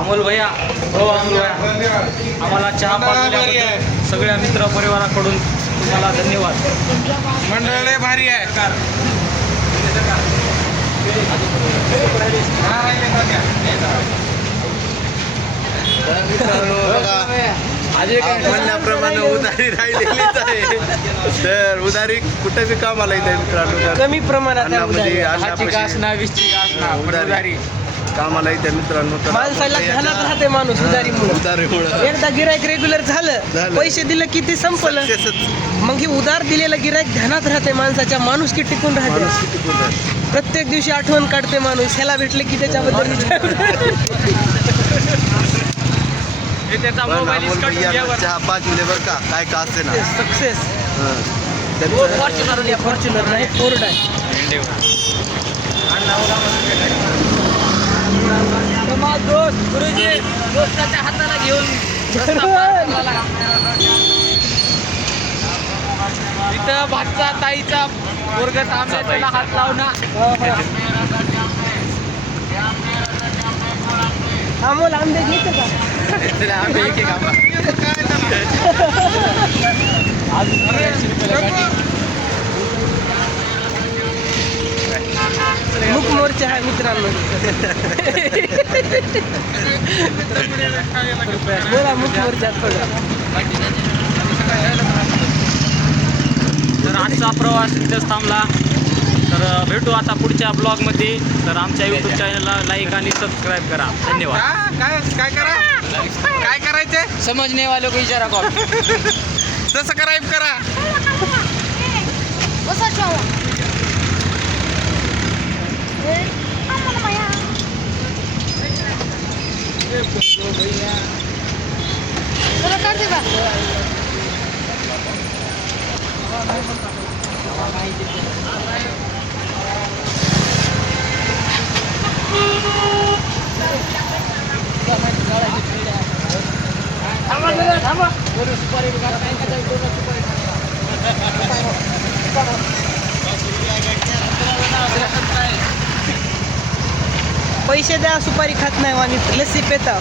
अमोल भैया, हो अमोल भैया, आम्हाला चहा पाजल्याबद्दल सगळ्या मित्र परिवाराकडून तुम्हाला धन्यवाद. मंडळ भारी आहे. म्हणण्याप्रमाणे उधारी राहिलेलीच आहे. तर उधारी कुठे बी कामाला येते मित्रांनो. कमी प्रमाणात आहे उधारी. उधारी कामाला येते मित्रांनो. माणसाला ध्यानात राहते माणूस उधारीमुळे. उधारीमुळे एकदा गिरायक रेग्युलर झालं, पैसे दिलं की ते संपलं. मग ही उधार दिलेलं गिरायक ध्यानात राहते माणसाच्या, माणूस की टिकून राहते. प्रत्येक दिवशी आठवण काढते माणूस, ह्याला भेटले की त्याच्याबद्दल चहा पाजले बरं का, काय का असते ना. सक्सेस. फॉर्च्युनर नाही, फोर्ड आहे. दोस्ताच्या हाताला घेऊन तिथं भातचा ताईचा वर्ग तांब्याला हात लावणार. अमोल आंबे घेते का? आंबे एक एक आंबा. मुख मोर्चा आहे मित्रांनो. बोला मुख मोर्चा थोडं. तर आजचा प्रवास इथंच थांबला. तर भेटू आता पुढच्या ब्लॉगमध्ये. तर आमच्या यूट्यूब चॅनलला लाईक आणि सबस्क्राईब करा. धन्यवाद. काय करा, काय करायचंय समजने वालों को इशारा कॉल. सबस्क्राईब करा. पैसे द्या, सुपारी खात नाही आणि लस्सी पेता.